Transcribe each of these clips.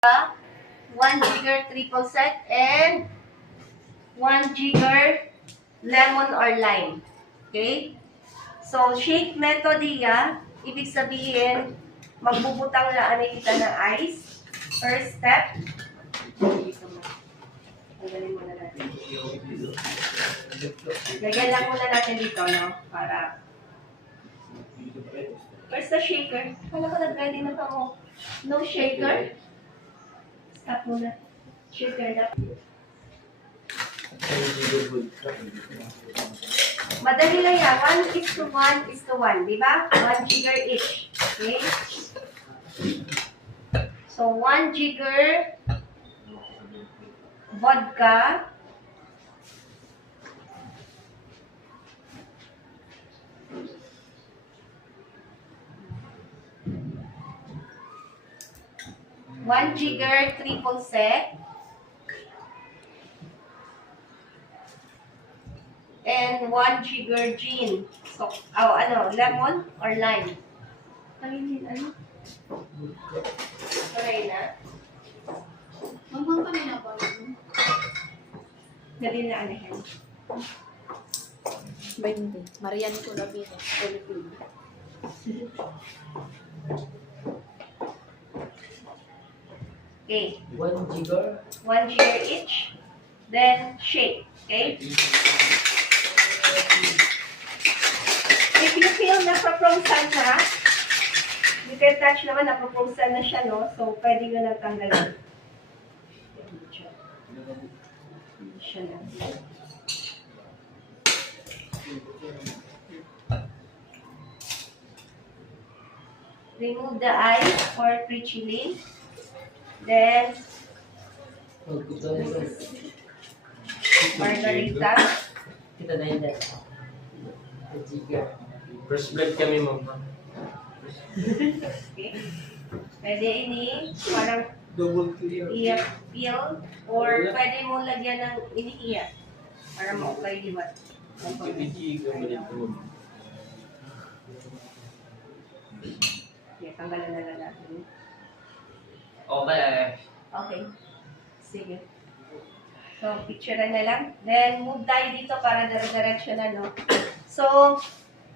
1 jigger triple sec, and 1 jigger lemon or lime. Okay? So, shake method niya, ibig sabihin, magbubutang laan kita ng ice. First step. Tanggalin muna natin. Lagyan lang muna natin dito, no? Para... Where's the shaker? Kala ko nag-ready na pa mo. No shaker? Stop muna. Shaker na. Madali lang yan. 1:1:1. Diba? 1 jigger each. Okay? So, 1 jigger vodka. One jigger triple sec. And 1 jigger gin. So, lemon or lime? Ano? Tuloy na. Mamang kami na ba? Dali na anahin. 20. Marian ko na bin. Philippines. Okay. 1 jigger. 1 jigger each. Then, shake. Okay? If you feel na pro-frozen na, you can touch naman na pro-frozen na siya, no? So, pwede nyo na tanggalin. Siya na. Remove the ice for pre-chilling. Then, margarita. Kita na yun. Jigger. First blood kami, ma'am. Okay. Pwede ini, parang Double clear. peel, or pwede mo lagyan ng iniiyak para ma-apply liwat. Jigger mo rin po. Okay, tanggalan na lang natin. Okay. Okay. Sige. So, picturean na lang. Then, move tayo dito para dire-diretso na, no? So,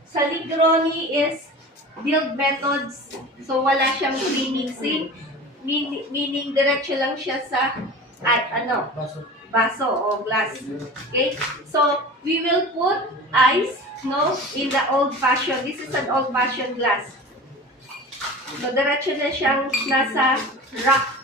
sa Negroni is build methods. So, wala siyang pre-mixing. Meaning, diretso lang siya sa, baso o glass. Okay? So, we will put ice, no, in the old-fashioned. This is an old-fashioned glass. So, diretso na siyang nasa rock